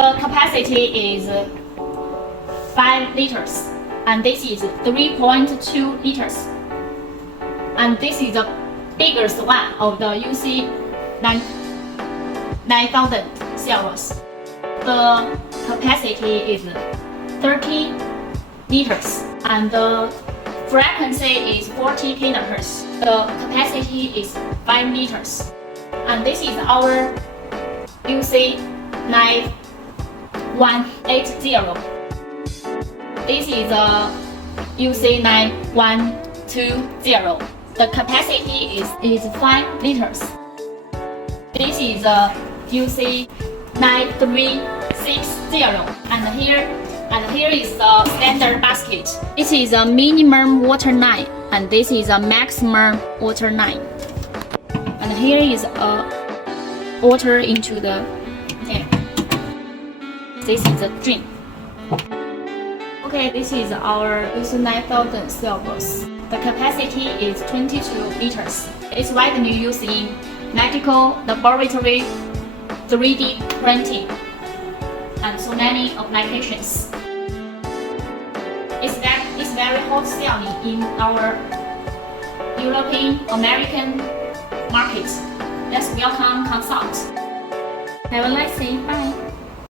The capacity is 5 liters, and this is 3.2 liters. And this is the biggest one of the UC 9000 servers. The capacity is 30 liters, and the frequency is 40 kHz. The capacity is 5 liters. And this is our UC 9180. This is a UC 9120. The capacity is 5 liters. This is a UC 9360. And here is the standard basket. This is a minimum water line, and this is a maximum water line. And here is a water into the tank. This is a drain. Okay, this is our UC 9000 servers. The capacity is 22 liters. It's widely used in medical laboratory, 3D printing, and so many applications. It's very hot selling in our European, American markets. Let's welcome consult. Have a nice day. Bye.